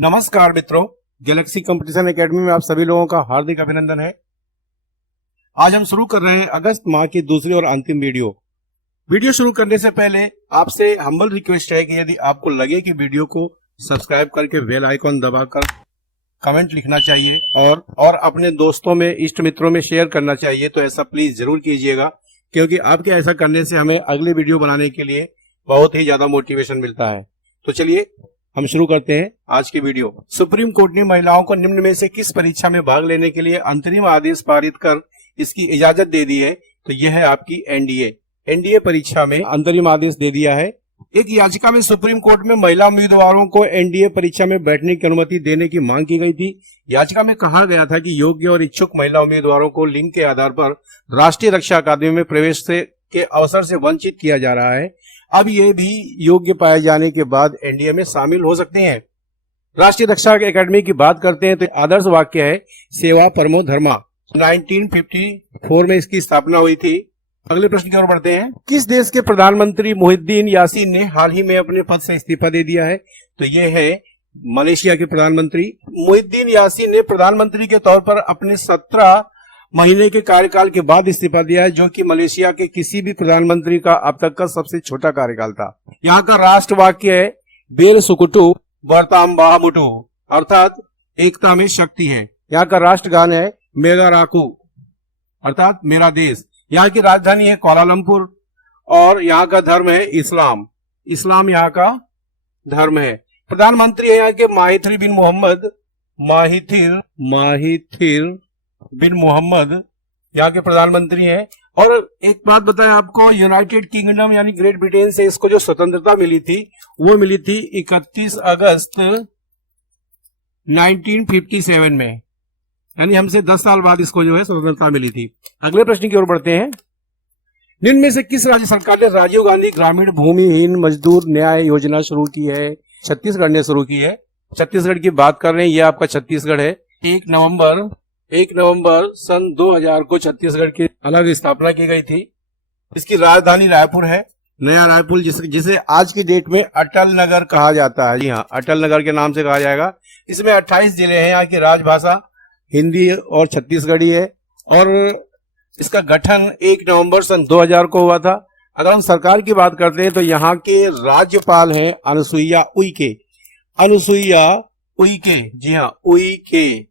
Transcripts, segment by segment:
नमस्कार मित्रों, Galaxy competition academy में आप सभी लोगों का हार्दिक अभिनंदन है। आज हम शुरू कर रहे हैं अगस्त माह की दूसरी और अंतिम वीडियो शुरू करने से पहले आपसे हम्बल रिक्वेस्ट है कि यदि आपको लगे कि वीडियो को सब्सक्राइब करके बेल आइकॉन दबाकर कमेंट लिखना चाहिए और अपने दोस्तों में, इष्ट मित्रों में शेयर करना चाहिए, तो ऐसा प्लीज जरूर कीजिएगा, क्योंकि आपके ऐसा करने से हमें अगले वीडियो बनाने के लिए बहुत ही ज्यादा मोटिवेशन मिलता है। तो चलिए हम शुरू करते हैं आज की वीडियो। सुप्रीम कोर्ट ने महिलाओं को निम्न में से किस परीक्षा में भाग लेने के लिए अंतरिम आदेश पारित कर इसकी इजाजत दे दी है? तो यह है आपकी एनडीए परीक्षा में अंतरिम आदेश दे दिया है। एक याचिका में सुप्रीम कोर्ट में महिला उम्मीदवारों को एनडीए परीक्षा में बैठने की अनुमति देने की मांग की गई थी। याचिका में कहा गया था कि योग्य और इच्छुक महिला उम्मीदवारों को लिंग के आधार पर राष्ट्रीय रक्षा अकादमी में प्रवेश के अवसर से वंचित किया जा रहा है। अब ये भी योग्य पाए जाने के बाद एनडीए में शामिल हो सकते हैं। राष्ट्रीय रक्षा अकादमी की बात करते हैं तो आदर्श वाक्य है सेवा परमो धर्मा। 1954 में इसकी स्थापना हुई थी। अगले प्रश्न की ओर बढ़ते हैं। किस देश के प्रधानमंत्री मोहिउद्दीन यासीन ने हाल ही में अपने पद से इस्तीफा दे दिया है? तो ये है मलेशिया के प्रधानमंत्री। मोहिउद्दीन यासीन ने प्रधानमंत्री के तौर पर अपने 17 महीने के कार्यकाल के बाद इस्तीफा दिया है, जो कि मलेशिया के किसी भी प्रधानमंत्री का अब तक का सबसे छोटा कार्यकाल था। यहाँ का राष्ट्र वाक्य है बेल सुकुटू बर्ताम्बामुटू, अर्थात एकता में शक्ति है। यहाँ का राष्ट्रगान है मेगाराकू, अर्थात मेरा देश। यहाँ की राजधानी है कोलालमपुर और यहाँ का धर्म है इस्लाम यहाँ का धर्म है। प्रधानमंत्री है यहाँ के माहिथिर बिन मोहम्मद यहाँ के प्रधानमंत्री हैं। और एक बात बताएं आपको, यूनाइटेड किंगडम यानी ग्रेट ब्रिटेन से इसको जो स्वतंत्रता मिली थी वो मिली थी 31 अगस्त 1957 में, यानी हमसे 10 साल बाद इसको जो है स्वतंत्रता मिली थी। अगले प्रश्न की ओर बढ़ते हैं। निम्न में से किस राज्य सरकार ने राजीव गांधी ग्रामीण भूमिहीन मजदूर न्याय योजना शुरू की है? छत्तीसगढ़ ने शुरू की है। छत्तीसगढ़ की बात कर रहे हैं, ये आपका छत्तीसगढ़ है। 1 नवंबर सन 2000 को छत्तीसगढ़ की अलग स्थापना की गई थी। इसकी राजधानी रायपुर है, नया रायपुर, जिसे आज की डेट में अटल नगर कहा जाता है। जी हाँ, अटल नगर के नाम से कहा जाएगा। इसमें 28 जिले हैं। यहाँ की राजभाषा हिंदी और छत्तीसगढ़ी है और इसका गठन 1 नवंबर सन 2000 को हुआ था। अगर हम सरकार की बात करते हैं तो यहाँ के राज्यपाल हैं अनुसुईया उइके। जी हाँ, उइके।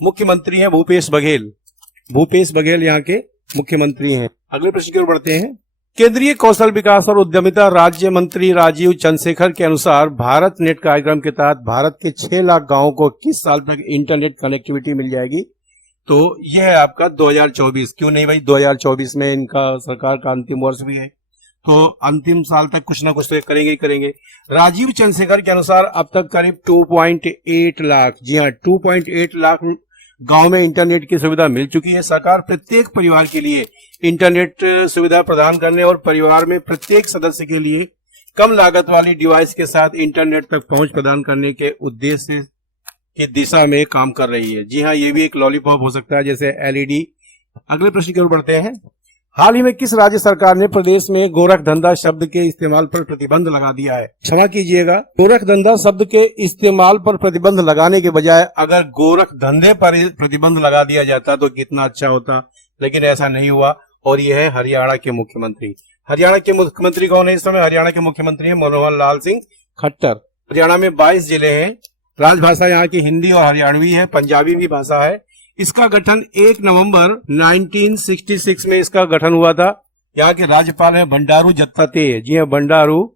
मुख्यमंत्री हैं भूपेश बघेल यहाँ के मुख्यमंत्री हैं। अगले प्रश्न की ओर बढ़ते हैं। केंद्रीय कौशल विकास और उद्यमिता राज्य मंत्री राजीव चंद्रशेखर के अनुसार भारत नेट कार्यक्रम के तहत भारत के 6 लाख गांवों को किस साल तक इंटरनेट कनेक्टिविटी मिल जाएगी? तो यह है आपका 2024। क्यों नहीं भाई, 2024 में इनका सरकार का अंतिम वर्ष भी है, तो अंतिम साल तक कुछ ना कुछ तो करेंगे। राजीव चंद्रशेखर के अनुसार अब तक करीब 2.8 लाख, जी हाँ 2.8 लाख गांव में इंटरनेट की सुविधा मिल चुकी है। सरकार प्रत्येक परिवार के लिए इंटरनेट सुविधा प्रदान करने और परिवार में प्रत्येक सदस्य के लिए कम लागत वाली डिवाइस के साथ इंटरनेट तक पहुंच प्रदान करने के उद्देश्य की दिशा में काम कर रही है। जी हाँ, ये भी एक लॉलीपॉप हो सकता है, जैसे एलईडी। अगले प्रश्न की ओर बढ़ते हैं। हाल ही में किस राज्य सरकार ने प्रदेश में गोरख धंधा शब्द के इस्तेमाल पर प्रतिबंध लगा दिया है? क्षमा कीजिएगा, गोरख धंधा शब्द के इस्तेमाल पर प्रतिबंध लगाने के बजाय अगर गोरख धंधे पर प्रतिबंध लगा दिया जाता तो कितना अच्छा होता, लेकिन ऐसा नहीं हुआ। और यह है हरियाणा के मुख्यमंत्री। हरियाणा के मुख्यमंत्री कौन है इस समय? हरियाणा के मुख्यमंत्री है मनोहर लाल सिंह खट्टर। हरियाणा में 22 जिले हैं। राजभाषा यहाँ की हिंदी और हरियाणवी है, पंजाबी भी भाषा है। इसका गठन 1 नवंबर 1966 में इसका गठन हुआ था। यहाँ के राज्यपाल हैं बंडारू दत्तात्रेय। जी हाँ, बंडारू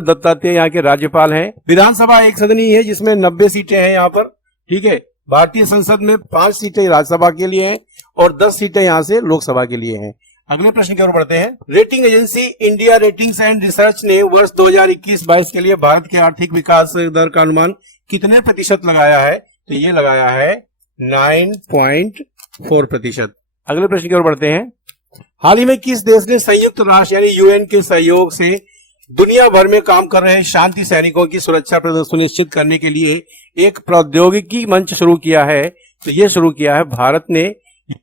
दत्तात्रेय यहाँ के राज्यपाल हैं। विधानसभा एक सदनी है जिसमें 90 सीटें हैं यहाँ पर। ठीक है, भारतीय संसद में 5 सीटें राज्यसभा के लिए हैं और 10 सीटें यहाँ से लोकसभा के लिए हैं। अगले प्रश्न की ओर बढ़ते हैं। Rating agency India ratings and research ने वर्ष 2021-22 के लिए भारत के आर्थिक विकास दर का अनुमान कितने प्रतिशत लगाया है? तो ये लगाया है 9.4%। अगले प्रश्न की ओर बढ़ते हैं। हाल ही में किस देश ने संयुक्त राष्ट्र यानी यूएन के सहयोग से दुनिया भर में काम कर रहे शांति सैनिकों की सुरक्षा सुनिश्चित करने के लिए एक प्रौद्योगिकी मंच शुरू किया है? तो ये शुरू किया है भारत ने।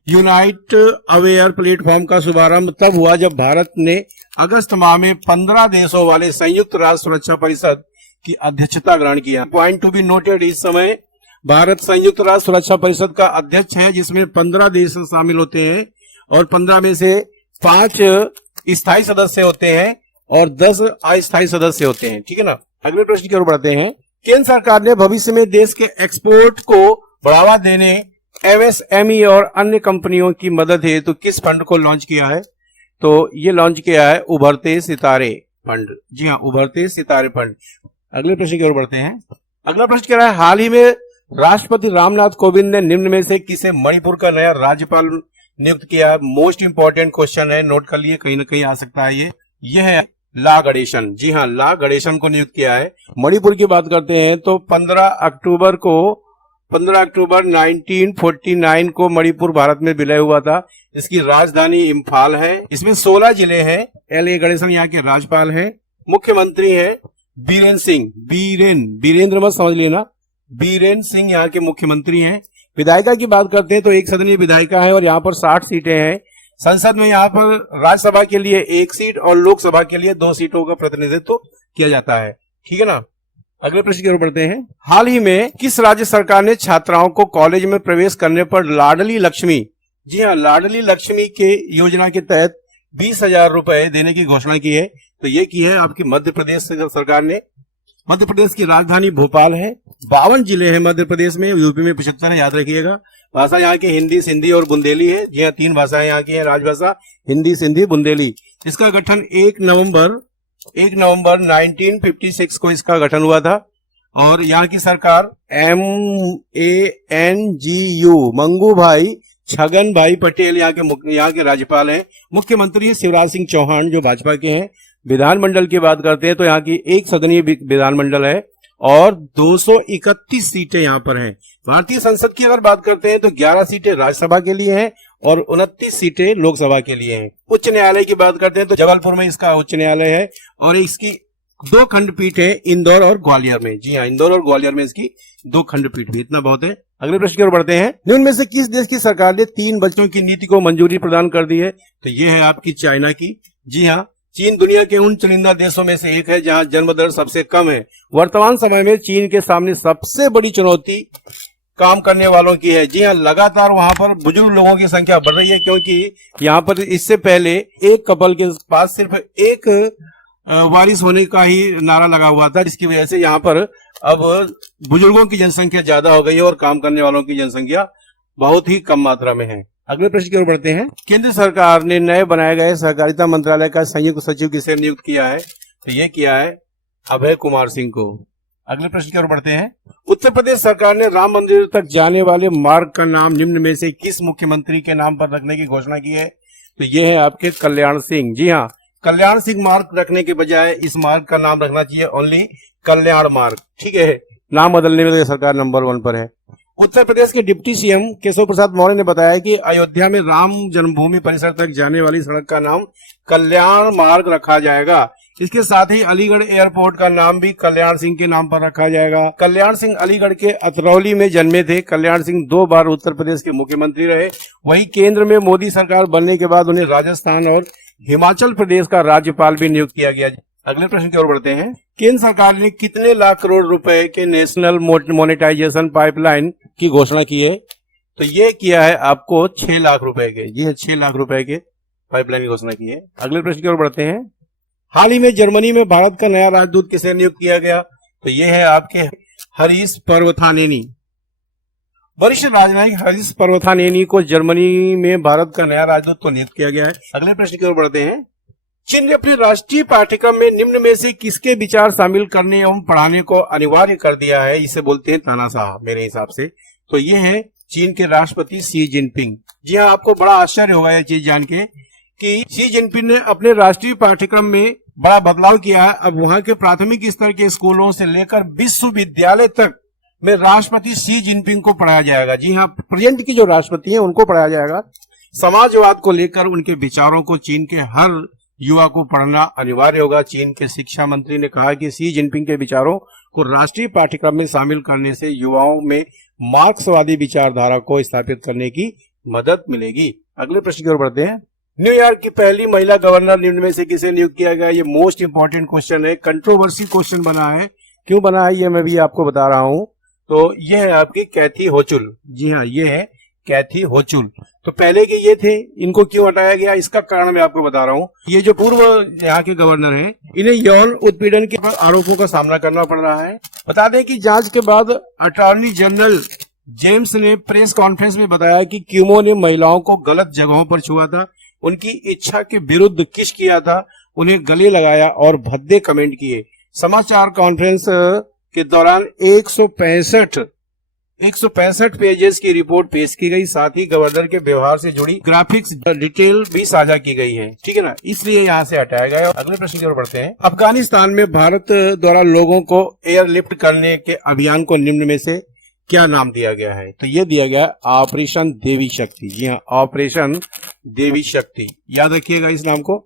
यूनाइट अवेयर प्लेटफॉर्म का शुभारंभ तब हुआ जब भारत ने अगस्त माह में 15 देशों वाले संयुक्त राष्ट्र सुरक्षा परिषद की अध्यक्षता ग्रहण किया। पॉइंट टू बी नोटेड, इस समय भारत संयुक्त राष्ट्र सुरक्षा परिषद का अध्यक्ष है, जिसमें 15 देश शामिल होते हैं और 15 में से 5 स्थायी सदस्य होते हैं और 10 अस्थायी सदस्य होते हैं। ठीक है ना। अगले प्रश्न की ओर बढ़ते हैं। केंद्र सरकार ने भविष्य में देश के एक्सपोर्ट को बढ़ावा देने एमएसएमई और अन्य कंपनियों की मदद हेतु किस फंड को लॉन्च किया है? तो ये लॉन्च किया है उभरते सितारे फंड। जी हाँ, उभरते सितारे फंड। अगले प्रश्न की ओर बढ़ते हैं। अगला प्रश्न कह रहा है, हाल ही में राष्ट्रपति रामनाथ कोविंद ने निम्न में से किसे मणिपुर का नया राज्यपाल नियुक्त किया? मोस्ट इंपॉर्टेंट क्वेश्चन है, नोट कर लिए, कहीं ना कहीं आ सकता है। ये है ला गणेशन। जी हाँ, ला गणेशन को नियुक्त किया है। मणिपुर की बात करते हैं तो 15 अक्टूबर 1949 को मणिपुर भारत में विलय हुआ था। इसकी राजधानी इम्फाल है। इसमें 16 जिले हैं। एल गणेशन यहाँ के राज्यपाल हैं। मुख्यमंत्री हैं बीरेन सिंह। बीरेंद्र मत समझ लेना, बीरेन सिंह यहाँ के मुख्यमंत्री हैं। विधायिका की बात करते हैं तो एक सदनीय विधायिका है और यहाँ पर 60 सीटें हैं। संसद में यहाँ पर राज्यसभा के लिए 1 सीट और लोकसभा के लिए 2 सीटों का प्रतिनिधित्व किया जाता है। ठीक है ना। अगले प्रश्न की ओर बढ़ते हैं। हाल ही में किस राज्य सरकार ने छात्राओं को कॉलेज में प्रवेश करने पर लाडली लक्ष्मी, जी हाँ, लाडली लक्ष्मी के योजना के तहत 20,000 रुपए देने की घोषणा की है? तो ये की है आपकी मध्य प्रदेश सरकार ने। मध्य प्रदेश की राजधानी भोपाल है। 52 जिले हैं मध्य प्रदेश में, यूपी में 75 है, याद रखिएगा। भाषा यहाँ की हिंदी, सिंधी और बुंदेली है। जी हाँ, 3 भाषाएं यहाँ की हैं, राजभाषा हिंदी, सिंधी, बुंदेली। इसका गठन 1 नवंबर 1956 को इसका गठन हुआ था और यहाँ की सरकार MANGU मंगू भाई छगन भाई पटेल यहाँ के राज्यपाल हैं। मुख्यमंत्री हैं शिवराज सिंह चौहान जो भाजपा के हैं। विधानमंडल की बात करते हैं तो यहाँ की 1 सदनीय विधानमंडल है और 231 सीटें यहाँ पर हैं। भारतीय संसद की अगर बात करते हैं तो 11 सीटें राज्यसभा के लिए हैं और 29 सीटें लोकसभा के लिए हैं। उच्च न्यायालय की बात करते हैं तो जबलपुर में इसका उच्च न्यायालय है और इसकी 2 खंडपीठ है इंदौर और ग्वालियर में। जी हाँ, इंदौर और ग्वालियर में इसकी 2 खंडपीठ भी, इतना बहुत है। अगले प्रश्न की ओर बढ़ते हैं। निम्न में से किस देश की सरकार ने 3 बच्चों की नीति को मंजूरी प्रदान कर दी है? तो ये है आपकी चाइना की। जी हाँ, चीन दुनिया के उन चुनिंदा देशों में से एक है जहां जन्म दर सबसे कम है। वर्तमान समय में चीन के सामने सबसे बड़ी चुनौती काम करने वालों की है। जी हाँ, लगातार वहां पर बुजुर्ग लोगों की संख्या बढ़ रही है क्योंकि यहाँ पर इससे पहले एक कपल के पास सिर्फ एक वारिस होने का ही नारा लगा हुआ था, जिसकी वजह से यहाँ पर अब बुजुर्गों की जनसंख्या ज्यादा हो गई है और काम करने वालों की जनसंख्या बहुत ही कम मात्रा में है। अगले प्रश्न की ओर बढ़ते हैं। केंद्र सरकार ने नए बनाए गए सहकारिता मंत्रालय का संयुक्त सचिव किसे नियुक्त किया है? तो ये किया है अभय कुमार सिंह को। अगले प्रश्न की ओर बढ़ते हैं। उत्तर प्रदेश सरकार ने राम मंदिर तक जाने वाले मार्ग का नाम निम्न में से किस मुख्यमंत्री के नाम पर रखने की घोषणा की है? तो ये है आपके कल्याण सिंह। जी हाँ, कल्याण सिंह मार्ग रखने के बजाय इस मार्ग का नाम रखना चाहिए ओनली कल्याण मार्ग। ठीक है, नाम बदलने में सरकार नंबर 1 पर है। उत्तर प्रदेश के डिप्टी सीएम केशव प्रसाद मौर्य ने बताया कि अयोध्या में राम जन्मभूमि परिसर तक जाने वाली सड़क का नाम कल्याण मार्ग रखा जाएगा। इसके साथ ही अलीगढ़ एयरपोर्ट का नाम भी कल्याण सिंह के नाम पर रखा जाएगा। कल्याण सिंह अलीगढ़ के अतरौली में जन्मे थे। कल्याण सिंह 2 बार उत्तर प्रदेश के मुख्यमंत्री रहे। वहीं केंद्र में मोदी सरकार बनने के बाद उन्हें राजस्थान और हिमाचल प्रदेश का राज्यपाल भी नियुक्त किया गया। अगले प्रश्न की ओर बढ़ते हैं। केंद्र सरकार ने कितने लाख करोड़ रुपए के नेशनल मोनेटाइजेशन पाइपलाइन की घोषणा की है? तो ये किया है आपको 6 लाख रुपए के। जी है, 6 लाख रुपए के पाइपलाइन की घोषणा की है। अगले प्रश्न की ओर बढ़ते हैं। हाल ही में जर्मनी में भारत का नया राजदूत किसे नियुक्त किया गया? तो ये है आपके हरीश पर्वथानेनी। वरिष्ठ राजनयिक हरीश पर्वथानेनी को जर्मनी में भारत का नया राजदूत को नियुक्त किया गया है। अगले प्रश्न की ओर बढ़ते हैं। चीन ने अपने राष्ट्रीय पाठ्यक्रम में निम्न में से किसके विचार शामिल करने एवं पढ़ाने को अनिवार्य कर दिया है? इसे बोलते हैं तानाशाह मेरे हिसाब से। तो ये है चीन के राष्ट्रपति शी जिनपिंग। जी हाँ, आपको बड़ा आश्चर्य होगा यह चीज जान के कि शी जिनपिंग ने अपने राष्ट्रीय पाठ्यक्रम में बड़ा बदलाव किया है। अब वहां के प्राथमिक स्तर के स्कूलों से लेकर विश्वविद्यालय तक में राष्ट्रपति शी जिनपिंग को पढ़ाया जाएगा। जी हाँ, प्रेजेंट की जो राष्ट्रपति हैं उनको पढ़ाया जाएगा। समाजवाद को लेकर उनके विचारों को चीन के हर युवा को पढ़ना अनिवार्य होगा। चीन के शिक्षा मंत्री ने कहा कि शी जिनपिंग के विचारों को राष्ट्रीय पाठ्यक्रम में शामिल करने से युवाओं में मार्क्सवादी विचारधारा को स्थापित करने की मदद मिलेगी। अगले प्रश्न की ओर बढ़ते हैं। न्यूयॉर्क की पहली महिला गवर्नर निम्न में से किसे नियुक्त किया गया? ये मोस्ट इंपॉर्टेंट क्वेश्चन है, कंट्रोवर्सी क्वेश्चन बना है। क्यों बना है ये मैं भी आपको बता रहा हूं। तो ये है आपकी कैथी होचुल। जी हाँ, ये है कैथी होचुल। तो पहले के ये थे, इनको क्यों हटाया गया इसका कारण मैं आपको बता रहा हूं। ये जो पूर्व यहाँ के गवर्नर हैं, इन्हें यौन उत्पीड़न के आरोपों का सामना करना पड़ रहा है। बता दें कि जांच के बाद अटॉर्नी जनरल जेम्स ने प्रेस कॉन्फ्रेंस में बताया कि क्यूमो ने महिलाओं को गलत जगहों पर छुआ था, उनकी इच्छा के विरुद्ध किस किया था, उन्हें गले लगाया और भद्दे कमेंट किए। समाचार कॉन्फ्रेंस के दौरान 165 पेजेस की रिपोर्ट पेश की गई। साथ ही गवर्नर के व्यवहार से जुड़ी ग्राफिक्स डिटेल भी साझा की गई है। ठीक है ना, इसलिए यहाँ से हटाया गया। अगले प्रश्न की ओर बढ़ते हैं। अफगानिस्तान में भारत द्वारा लोगों को एयरलिफ्ट करने के अभियान को निम्न में से क्या नाम दिया गया है? तो ये दिया गया ऑपरेशन देवी शक्ति। जी हाँ, ऑपरेशन देवी शक्ति, याद रखिएगा इस नाम को।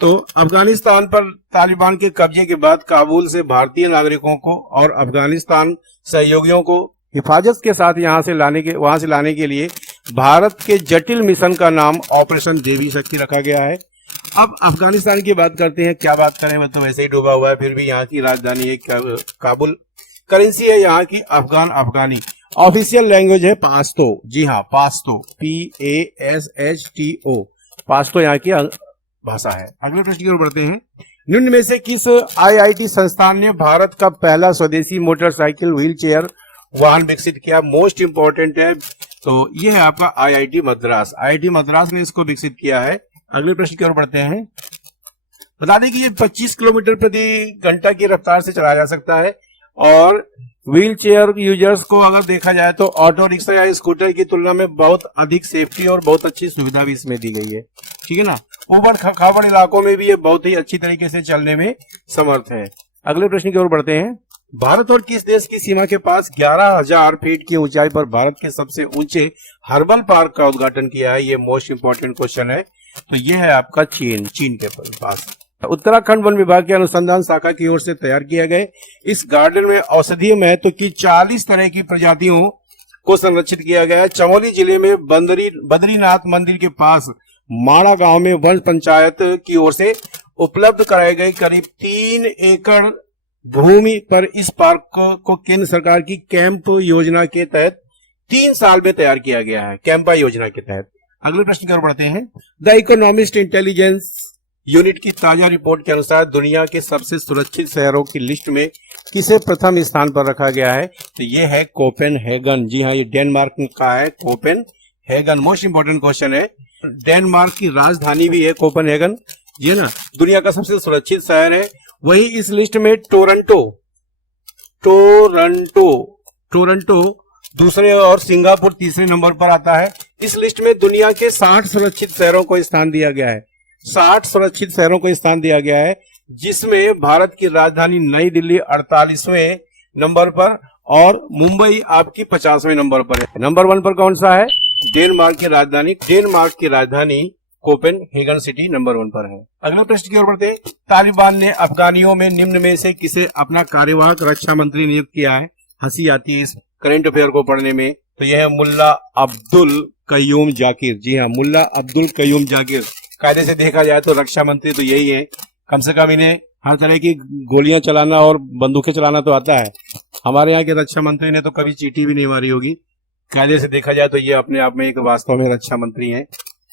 तो अफगानिस्तान पर तालिबान के कब्जे के बाद काबुल से भारतीय नागरिकों को और अफगानिस्तान सहयोगियों को हिफाजत के साथ वहां से लाने के लिए भारत के जटिल मिशन का नाम ऑपरेशन देवी शक्ति रखा गया है। अब अफगानिस्तान की बात करते हैं। क्या बात करें, मतलब वैसे ही डूबा हुआ है, फिर भी यहाँ की राजधानी है काबुल। करेंसी है यहाँ की अफगानी। ऑफिशियल लैंग्वेज है पाश्तो। जी हाँ, पाश्तो, PASHTO, पाश्तो यहाँ की भाषा है। अगले प्रश्न की ओर बढ़ते हैं। निम्न में से किस IIT संस्थान ने भारत का पहला स्वदेशी मोटरसाइकिल व्हील चेयर वाहन विकसित किया? मोस्ट इंपॉर्टेंट है। तो ये है आपका IIT मद्रास। IIT मद्रास ने इसको विकसित किया है। अगले प्रश्न की ओर बढ़ते हैं। बता दें कि ये 25 किलोमीटर प्रति घंटा की रफ्तार से चलाया जा सकता है और व्हील चेयर यूजर्स को अगर देखा जाए तो ऑटो रिक्शा या स्कूटर की तुलना में बहुत अधिक सेफ्टी और बहुत अच्छी सुविधा भी इसमें दी गई है। ठीक है ना, ऊबड़ खाबड़ इलाकों में भी ये बहुत ही अच्छी तरीके से चलने में समर्थ है। अगले प्रश्न की ओर बढ़ते हैं। भारत और किस देश की सीमा के पास 11,000 फीट की ऊंचाई पर भारत के सबसे ऊंचे हर्बल पार्क का उद्घाटन किया है? ये मोस्ट इंपॉर्टेंट क्वेश्चन है। तो ये है आपका चीन के पास। उत्तराखंड वन विभाग के अनुसंधान शाखा की ओर से तैयार किया गए इस गार्डन में औषधीय महत्व की 40 तरह की प्रजातियों को संरक्षित किया गया है। चमोली जिले में बद्रीनाथ मंदिर के पास माड़ा गांव में वन पंचायत की ओर से उपलब्ध कराए गए करीब 3 एकड़ भूमि पर इस पार्क को केंद्र सरकार की कैंप योजना के तहत 3 साल में तैयार किया गया है, कैंपा योजना के तहत। अगले प्रश्न की ओर बढ़ते हैं। द इकोनॉमिस्ट इंटेलिजेंस यूनिट की ताजा रिपोर्ट के अनुसार दुनिया के सबसे सुरक्षित शहरों की लिस्ट में किसे प्रथम स्थान पर रखा गया है? तो ये है कोपेनहेगन। जी हाँ, ये डेनमार्क का है, कोपेनहेगन। मोस्ट इंपॉर्टेंट क्वेश्चन है। डेनमार्क की राजधानी भी है कोपेनहेगन। ये ना दुनिया का सबसे सुरक्षित शहर है। वही इस लिस्ट में टोरंटो दूसरे और सिंगापुर तीसरे नंबर पर आता है। इस लिस्ट में दुनिया के 60 सुरक्षित शहरों को स्थान दिया गया है। 60 सुरक्षित शहरों को स्थान दिया गया है, जिसमें भारत की राजधानी नई दिल्ली 48वें नंबर पर और मुंबई आपकी 50वें नंबर पर है। नंबर 1 पर कौन सा है? डेनमार्क की राजधानी कोपेनहेगन सिटी नंबर 1 पर है। अगले प्रश्न की ओर बढ़ते हैं। तालिबान ने अफगानियों में निम्न में से किसे अपना कार्यवाहक रक्षा मंत्री नियुक्त किया है? हंसी आती है इस करंट अफेयर को पढ़ने में। तो यह है मुल्ला अब्दुल कयूम जाकिर। जी हाँ, मुल्ला अब्दुल कयूम जाकिर। कायदे से देखा जाए तो रक्षा मंत्री तो यही है, कम से कम इन्हें हर तरह की गोलियां चलाना और बंदूकें चलाना तो आता है। हमारे यहाँ के रक्षा मंत्री ने तो कभी चींटी भी नहीं मारी होगी। कायदे से देखा जाए तो ये अपने आप में एक वास्तव में रक्षा मंत्री है,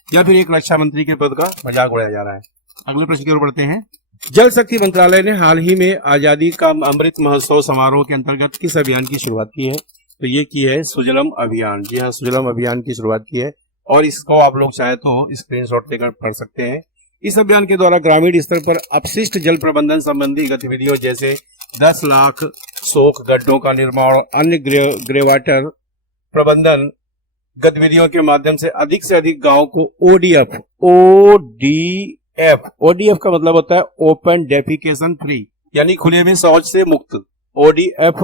या फिर एक रक्षा मंत्री के पद का मजाक उड़ाया जा रहा है। अगले प्रश्न की ओर बढ़ते हैं। जल शक्ति मंत्रालय ने हाल ही में आजादी का अमृत महोत्सव समारोह के अंतर्गत किस अभियान की शुरुआत की है? तो ये की है सुजलम अभियान। जी हाँ, सुजलम अभियान की शुरुआत की है और इसको आप लोग चाहे तो स्क्रीनशॉट लेकर पढ़ सकते हैं। इस अभियान के द्वारा ग्रामीण स्तर पर अपशिष्ट जल प्रबंधन संबंधी गतिविधियों जैसे 10 लाख सोख गड्ढों का निर्माण और अन्य ग्रे वाटर प्रबंधन गतिविधियों के माध्यम से अधिक गांव को ओडीएफ का मतलब होता है ओपन डेफिकेशन फ्री, यानी खुले में शौच से मुक्त, ODF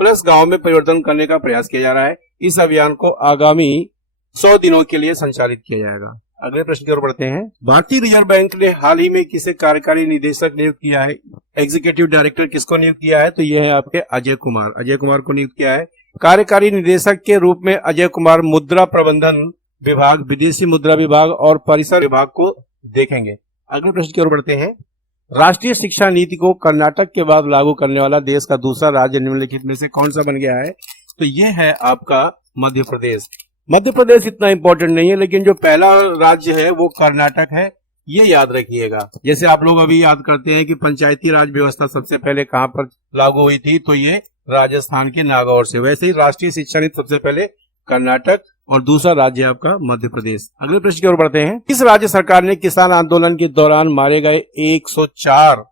प्लस गांव में परिवर्तन करने का प्रयास किया जा रहा है। इस अभियान को आगामी 100 दिनों के लिए संचालित किया जाएगा। अगले प्रश्न की ओर बढ़ते हैं। भारतीय रिजर्व बैंक ने हाल ही में किसे कार्यकारी निदेशक नियुक्त किया है? एग्जीक्यूटिव डायरेक्टर किसको नियुक्त किया है? तो यह है आपके अजय कुमार को नियुक्त किया है। कार्यकारी निदेशक के रूप में अजय कुमार मुद्रा प्रबंधन विभाग, विदेशी मुद्रा विभाग और परिसर विभाग को देखेंगे। अगले प्रश्न की ओर बढ़ते हैं। राष्ट्रीय शिक्षा नीति को कर्नाटक के बाद लागू करने वाला देश का दूसरा राज्य निम्नलिखित में से कौन सा बन गया है? तो ये है आपका मध्य प्रदेश। मध्य प्रदेश इतना इंपॉर्टेंट नहीं है, लेकिन जो पहला राज्य है वो कर्नाटक है, ये याद रखिएगा। जैसे आप लोग अभी याद करते हैं कि पंचायती राज व्यवस्था सबसे पहले कहां पर लागू हुई थी, तो ये राजस्थान के नागौर से। वैसे ही राष्ट्रीय शिक्षा नीति सबसे पहले कर्नाटक और दूसरा राज्य आपका मध्य प्रदेश। अगले प्रश्न की ओर बढ़ते हैं। किस राज्य सरकार ने किसान आंदोलन के दौरान मारे गए 104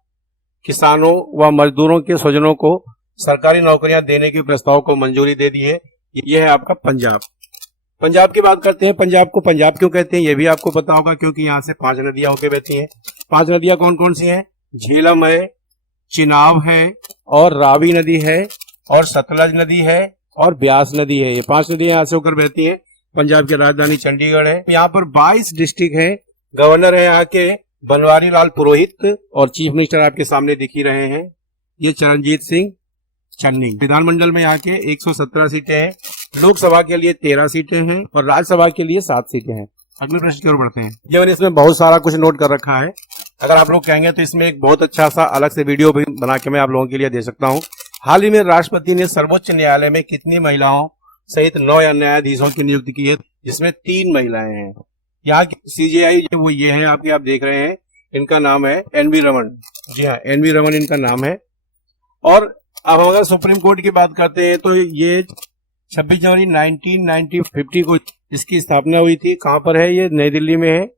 किसानों व मजदूरों के स्वजनों को सरकारी नौकरियां देने के प्रस्ताव को मंजूरी दे दी है? यह है आपका पंजाब। पंजाब की बात करते हैं। पंजाब को पंजाब क्यों कहते हैं, यह भी आपको पता होगा, क्योंकि यहाँ से 5 नदियां होकर बहती हैं। 5 नदियां कौन कौन सी हैं? झेलम है, चिनाब है, और रावी नदी है, और सतलज नदी है, और ब्यास नदी है। ये 5 नदियां यहाँ से होकर बहती हैं। पंजाब की राजधानी चंडीगढ़ है। यहाँ पर 22 डिस्ट्रिक्ट है। गवर्नर है यहाँ के बनवारी लाल पुरोहित, और चीफ मिनिस्टर आपके सामने दिख ही रहे हैं, ये चरणजीत सिंह चन्नी। विधानमंडल में यहाँ के 117 सीटें हैं। लोकसभा के लिए 13 सीटें हैं और राज्यसभा के लिए 7 सीटें हैं। अगले प्रश्न की ओर बढ़ते हैं। ये मैंने इसमें बहुत सारा कुछ नोट कर रखा है। अगर आप लोग कहेंगे तो इसमें एक बहुत अच्छा सा अलग से वीडियो भी बना के मैं आप लोगों के लिए दे सकता हूँ। हाल ही में राष्ट्रपति ने सर्वोच्च न्यायालय में कितनी महिलाओं सहित 9 न्यायाधीशों की नियुक्ति की है, जिसमें 3 महिलाएं हैं। यहाँ की CJI वो ये है आपके, आप देख रहे हैं, इनका नाम है NV रमन। जी हाँ, NV रमन इनका नाम है। और अब अगर सुप्रीम कोर्ट की बात करते हैं तो ये 26 जनवरी 1950 को इसकी स्थापना हुई थी। कहां पर है? ये नई दिल्ली में है।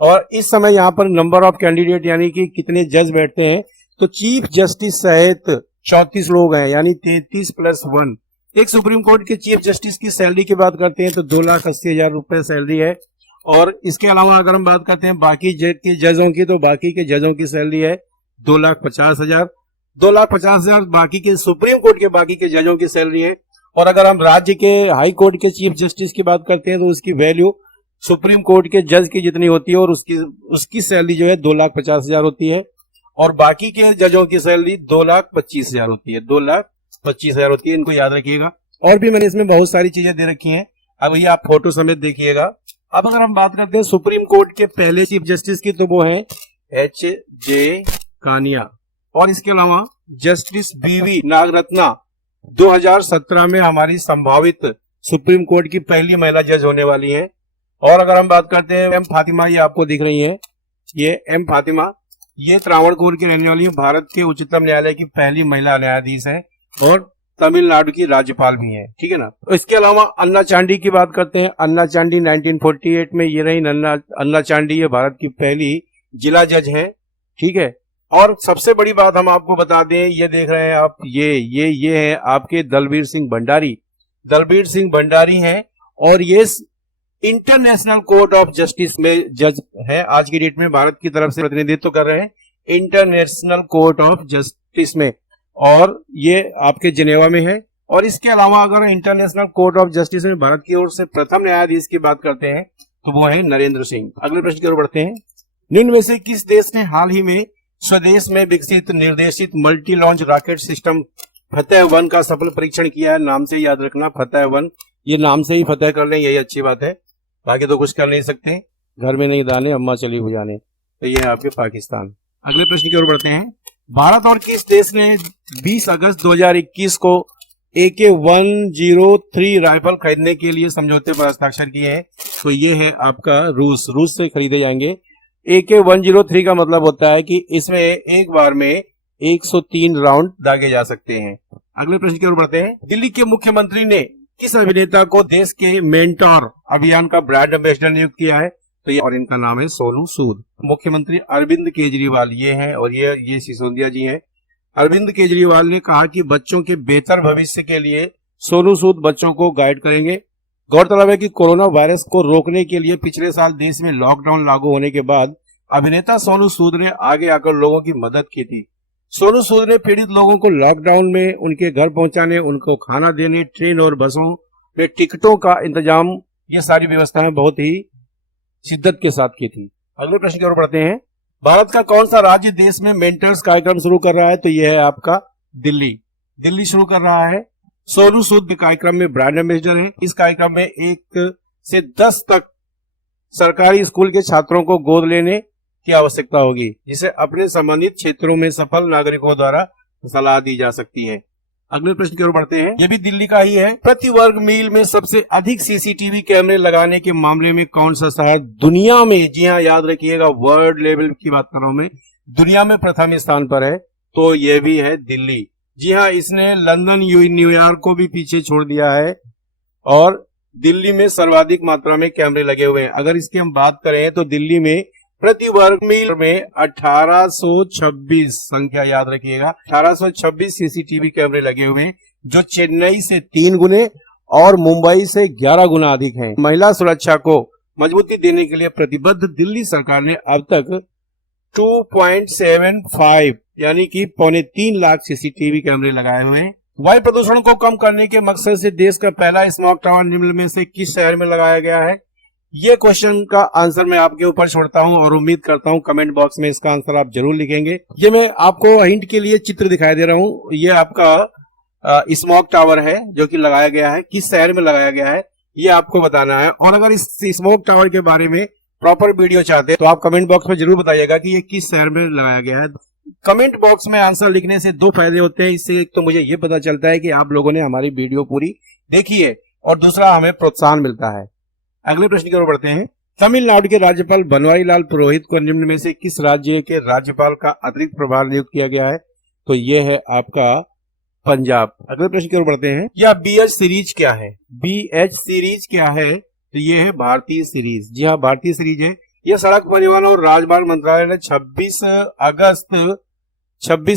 और इस समय यहाँ पर नंबर ऑफ कैंडिडेट यानी कि कितने जज बैठते हैं, तो चीफ जस्टिस सहित 34 लोग हैं, यानी 33 + 1। एक सुप्रीम कोर्ट के चीफ जस्टिस की सैलरी की बात करते हैं तो 2,80,000 रुपए सैलरी है। और इसके अलावा अगर हम बात करते हैं बाकी के जजों की, तो बाकी के जजों की सैलरी है 2,50,000। 2,50,000 बाकी के सुप्रीम कोर्ट के बाकी के जजों की सैलरी है। और अगर हम राज्य के हाई कोर्ट के चीफ जस्टिस की बात करते हैं तो उसकी वैल्यू सुप्रीम कोर्ट के जज की जितनी होती है, और उसकी सैलरी जो है 2,50,000 होती है। और बाकी के जजों की सैलरी 2,25,000 होती है। 2,25,000 होती है, इनको याद रखिएगा। और भी मैंने इसमें बहुत सारी चीजें दे रखी हैं, अब ये आप फोटो समेत देखिएगा। अब अगर हम बात करते हैं सुप्रीम कोर्ट के पहले चीफ जस्टिस की, तो वो है HJ कानिया। और इसके अलावा जस्टिस BV नागरत्ना 2017 में हमारी संभावित सुप्रीम कोर्ट की पहली महिला जज होने वाली हैं। और अगर हम बात करते हैं M फातिमा, ये आपको दिख रही हैं, ये M फातिमा, ये त्रावणकोर की रहने वाली भारत के उच्चतम न्यायालय की पहली महिला न्यायाधीश है और तमिलनाडु की राज्यपाल भी है। ठीक है ना। तो इसके अलावा अन्ना चांडी की बात करते हैं। अन्ना चांडी 1948 में ये रही अन्ना चांडी, ये भारत की पहली जिला जज है। ठीक है। और सबसे बड़ी बात हम आपको बता दें, ये देख रहे हैं आप, ये है आपके दलबीर सिंह भंडारी। दलबीर सिंह भंडारी हैं और ये इंटरनेशनल कोर्ट ऑफ जस्टिस में जज है। आज की डेट में भारत की तरफ से प्रतिनिधित्व कर रहे हैं इंटरनेशनल कोर्ट ऑफ जस्टिस में, और ये आपके जिनेवा में है। और इसके अलावा अगर इंटरनेशनल कोर्ट ऑफ जस्टिस में भारत की ओर से प्रथम न्यायाधीश की बात करते हैं तो वो है नरेंद्र सिंह। अगले प्रश्न की ओर बढ़ते हैं। निम्न में से किस देश ने हाल ही में स्वदेश में विकसित निर्देशित मल्टी लॉन्च रॉकेट सिस्टम फतेह-1 का सफल परीक्षण किया है? नाम से याद रखना, फतेह-1, ये नाम से ही फतेह कर लें, यही अच्छी बात है, बाकी तो कुछ कर नहीं सकते। घर में नहीं दाने, अम्मा चली हुजाने। तो ये है आपके पाकिस्तान। अगले प्रश्न की ओर बढ़ते हैं। भारत और किस देश ने 20 अगस्त 2021 को AK-103 राइफल खरीदने के लिए समझौते पर हस्ताक्षर किए हैं? तो ये है आपका रूस। रूस से खरीदे जाएंगे। AK-103 का मतलब होता है कि इसमें एक बार में 103 राउंड दागे जा सकते हैं। अगले प्रश्न की ओर बढ़ते हैं। दिल्ली के मुख्यमंत्री ने किस अभिनेता को देश के मेंटोर अभियान का ब्रांड एम्बेसडर नियुक्त किया है? तो ये, और इनका नाम है सोनू सूद। मुख्यमंत्री अरविंद केजरीवाल ये हैं, और ये सिसोदिया जी हैं। अरविंद केजरीवाल ने कहा कि बच्चों के बेहतर भविष्य के लिए सोनू सूद बच्चों को गाइड करेंगे। गौरतलब है कि कोरोना वायरस को रोकने के लिए पिछले साल देश में लॉकडाउन लागू होने के बाद अभिनेता सोनू सूद ने आगे आकर लोगों की मदद की थी। सोनू सूद ने पीड़ित लोगों को लॉकडाउन में उनके घर पहुंचाने, उनको खाना देने, ट्रेन और बसों में टिकटों का इंतजाम, ये सारी व्यवस्थाएं बहुत ही शिद्दत के साथ की थी। अगले प्रश्न की ओर बढ़ते हैं। भारत का कौन सा राज्य देश में मेंटर्स कार्यक्रम शुरू कर रहा है? तो यह है आपका दिल्ली। दिल्ली शुरू कर रहा है। सोनू सूद कार्यक्रम में ब्रांड एम्बेसडर हैं। इस कार्यक्रम में 1 से 10 तक सरकारी स्कूल के छात्रों को गोद लेने की आवश्यकता होगी, जिसे अपने संबंधित क्षेत्रों में सफल नागरिकों द्वारा सलाह दी जा सकती है। अगले प्रश्न की ओर बढ़ते हैं। यह भी दिल्ली का ही है। प्रति वर्ग मील में सबसे अधिक सीसीटीवी कैमरे लगाने के मामले में कौन सा शहर दुनिया में, जी हाँ याद रखिएगा, वर्ल्ड लेवल की बात कर रहा हूं मैं, दुनिया में प्रथम स्थान पर है? तो यह भी है दिल्ली। जी हाँ, इसने लंदन, न्यूयॉर्क को भी पीछे छोड़ दिया है और दिल्ली में सर्वाधिक मात्रा में कैमरे लगे हुए हैं। अगर इसकी हम बात करें तो दिल्ली में प्रति वर्ग मील में 1826, संख्या याद रखिएगा, 1826 सीसीटीवी कैमरे लगे हुए हैं, जो चेन्नई से 3 गुने और मुंबई से 11 गुना अधिक हैं। महिला सुरक्षा को मजबूती देने के लिए प्रतिबद्ध दिल्ली सरकार ने अब तक 2.75 यानी कि 3.25 लाख सीसीटीवी कैमरे लगाए हुए हैं। वायु प्रदूषण को कम करने के मकसद से देश का पहला स्मॉग टावर निम्न में से किस शहर में लगाया गया है? ये क्वेश्चन का आंसर मैं आपके ऊपर छोड़ता हूं और उम्मीद करता हूं कमेंट बॉक्स में इसका आंसर आप जरूर लिखेंगे। ये मैं आपको हिंट के लिए चित्र दिखाई दे रहा हूं। ये आपका स्मॉग टावर है जो कि लगाया गया है। किस शहर में लगाया गया है ये आपको बताना है। और अगर इस स्मॉग टावर के बारे में प्रॉपर वीडियो चाहते हैं तो आप कमेंट बॉक्स में जरूर बताइएगा कि ये किस शहर में लगाया गया है। कमेंट बॉक्स में आंसर लिखने से 2 फायदे होते हैं। इससे एक तो मुझे ये पता चलता है कि आप लोगों ने हमारी वीडियो पूरी देखी है और दूसरा हमें प्रोत्साहन मिलता है। अगले प्रश्न की ओर बढ़ते हैं। तमिलनाडु के राज्यपाल बनवारीलाल पुरोहित को निम्न में से किस राज्य के राज्यपाल का अतिरिक्त प्रभार नियुक्त किया गया है? तो ये है आपका पंजाब। अगले प्रश्न की ओर बढ़ते हैं। यह BH सीरीज क्या है? BH सीरीज क्या है? तो ये है भारतीय सीरीज। जी हाँ, भारतीय सीरीज है। यह सड़क परिवहन और राजमार्ग मंत्रालय ने 26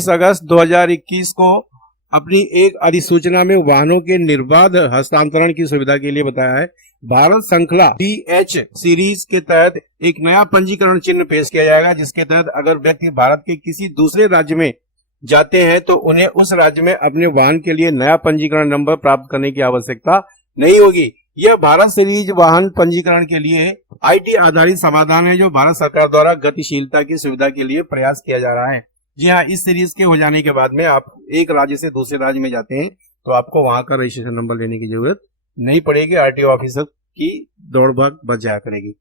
अगस्त 2021 को अपनी एक अधिसूचना में वाहनों के निर्बाध हस्तांतरण की सुविधा के लिए बताया है। भारत श्रृंखला BH सीरीज के तहत एक नया पंजीकरण चिन्ह पेश किया जाएगा, जिसके तहत अगर व्यक्ति भारत के किसी दूसरे राज्य में जाते हैं तो उन्हें उस राज्य में अपने वाहन के लिए नया पंजीकरण नंबर प्राप्त करने की आवश्यकता नहीं होगी। यह भारत सीरीज वाहन पंजीकरण के लिए IT आधारित समाधान है, जो भारत सरकार द्वारा गतिशीलता की सुविधा के लिए प्रयास किया जा रहा है। जी हाँ, इस सीरीज के हो जाने के बाद में आप एक राज्य से दूसरे राज्य में जाते हैं तो आपको वहां का रजिस्ट्रेशन नंबर लेने की जरूरत नहीं पड़ेगी। RTO ऑफिसर की दौड़ भाग बच जाया करेगी।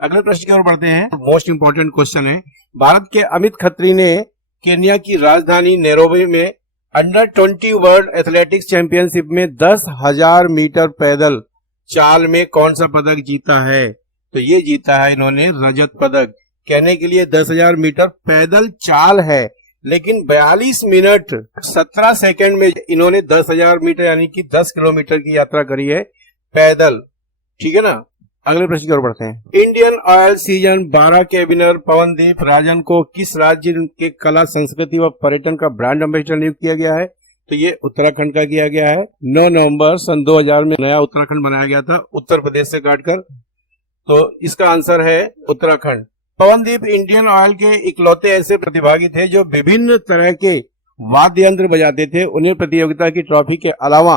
अगले प्रश्न की ओर बढ़ते हैं। मोस्ट इंपोर्टेंट क्वेश्चन है। भारत के अमित खत्री ने केन्या की राजधानी नैरोबी में अंडर 20 वर्ल्ड एथलेटिक्स चैंपियनशिप में 10,000 मीटर पैदल चाल में कौन सा पदक जीता है? तो ये जीता है इन्होंने रजत पदक। कहने के लिए 10,000 मीटर पैदल चाल है, लेकिन 42 मिनट 17 सेकंड में इन्होंने 10,000 मीटर यानी कि 10 किलोमीटर की यात्रा करी है पैदल। ठीक है ना। अगले प्रश्न की ओर बढ़ते हैं। इंडियन ऑयल सीजन 12 के विनर पवनदीप राजन को किस राज्य के कला, संस्कृति व पर्यटन का ब्रांड एम्बेसडर नियुक्त किया गया है? तो ये उत्तराखंड का किया गया है। 9 नवंबर सन 2000 में नया उत्तराखंड बनाया गया था, उत्तर प्रदेश से काटकर। तो इसका आंसर है उत्तराखंड। पवनदीप इंडियन ऑयल के इकलौते ऐसे प्रतिभागी थे जो विभिन्न तरह के वाद्य यंत्र बजाते थे। उन्हें प्रतियोगिता की ट्रॉफी के अलावा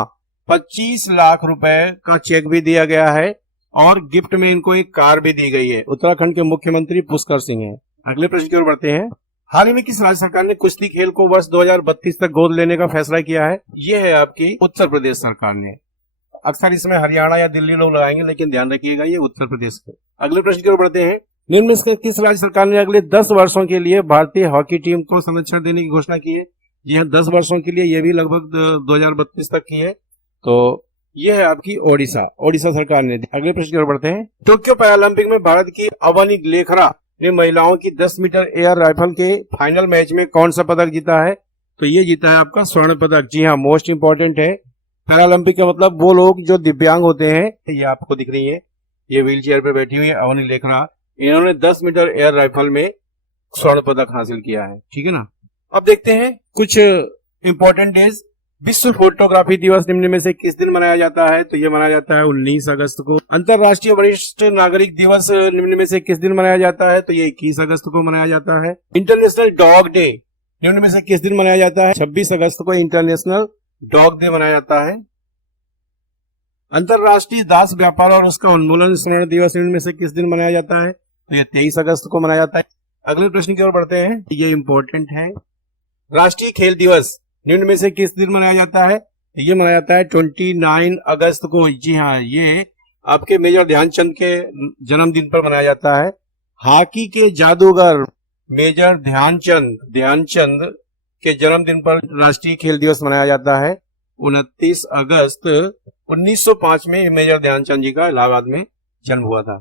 25 लाख रुपए का चेक भी दिया गया है और गिफ्ट में इनको एक कार भी दी गई है। उत्तराखंड के मुख्यमंत्री पुष्कर सिंह हैं। अगले प्रश्न की ओर बढ़ते हैं। हाल ही में किस राज्य सरकार ने कुश्ती खेल को वर्ष 2032 तक गोद लेने का फैसला किया है? ये है आपकी उत्तर प्रदेश सरकार ने। अक्सर इसमें हरियाणा या दिल्ली लोग लगाएंगे, लेकिन ध्यान रखिएगा ये उत्तर प्रदेश है। अगले प्रश्न की ओर बढ़ते हैं। निम्न में किस राज्य सरकार ने अगले 10 वर्षों के लिए भारतीय हॉकी टीम को संरक्षण देने की घोषणा की है? जी हाँ, 10 वर्षों के लिए, ये भी लगभग 2032 तक की है। तो ये है आपकी ओडिशा सरकार ने। अगले प्रश्न की ओर बढ़ते हैं। टोक्यो पैरालंपिक में भारत की अवनी लेखरा ने महिलाओं की 10 मीटर एयर राइफल के फाइनल मैच में कौन सा पदक जीता है? तो ये जीता है आपका स्वर्ण पदक। जी हाँ, मोस्ट इंपोर्टेंट है। पैरालंपिक का मतलब वो लोग जो दिव्यांग होते हैं। ये आपको दिख रही है, ये व्हील चेयर पे बैठी हुई है अवनी लेखरा। इन्होंने 10 मीटर एयर राइफल में स्वर्ण पदक हासिल किया है। ठीक है ना। अब देखते हैं कुछ इंपॉर्टेंट डेज। विश्व फोटोग्राफी दिवस निम्न में से किस दिन मनाया जाता है? तो ये मनाया जाता है 19 अगस्त को। अंतरराष्ट्रीय वरिष्ठ नागरिक दिवस निम्न में से किस दिन मनाया जाता है? तो ये 21 अगस्त को मनाया जाता है। इंटरनेशनल डॉग डे निम्न में से किस दिन मनाया जाता है? 26 अगस्त को इंटरनेशनल डॉग डे मनाया जाता है। अंतरराष्ट्रीय दास व्यापार और उसका उन्मूलन स्मरण दिवस निम्न में से किस दिन मनाया जाता है? तो ये 23 अगस्त को मनाया जाता है। अगले प्रश्न की ओर बढ़ते हैं। ये इंपॉर्टेंट है। राष्ट्रीय खेल दिवस निम्न में से किस दिन मनाया जाता है? ये मनाया जाता है 29 अगस्त को। जी हाँ, ये आपके मेजर ध्यानचंद के जन्मदिन पर मनाया जाता है। हॉकी के जादूगर मेजर ध्यानचंद के जन्मदिन पर राष्ट्रीय खेल दिवस मनाया जाता है। 29 अगस्त 1905 में मेजर ध्यानचंद जी का इलाहाबाद में जन्म हुआ था।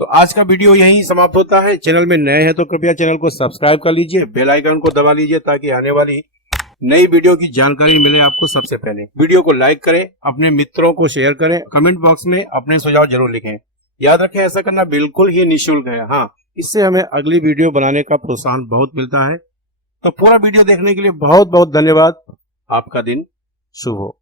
तो आज का वीडियो यहीं समाप्त होता है। चैनल में नए हैं तो कृपया चैनल को सब्सक्राइब कर लीजिए, बेल आइकन को दबा लीजिए ताकि आने वाली नई वीडियो की जानकारी मिले आपको सबसे पहले। वीडियो को लाइक करें, अपने मित्रों को शेयर करें, कमेंट बॉक्स में अपने सुझाव जरूर लिखें। याद रखें, ऐसा करना बिल्कुल ही निःशुल्क है। हाँ, इससे हमें अगली वीडियो बनाने का प्रोत्साहन बहुत मिलता है। तो पूरा वीडियो देखने के लिए बहुत बहुत धन्यवाद। आपका दिन शुभ हो।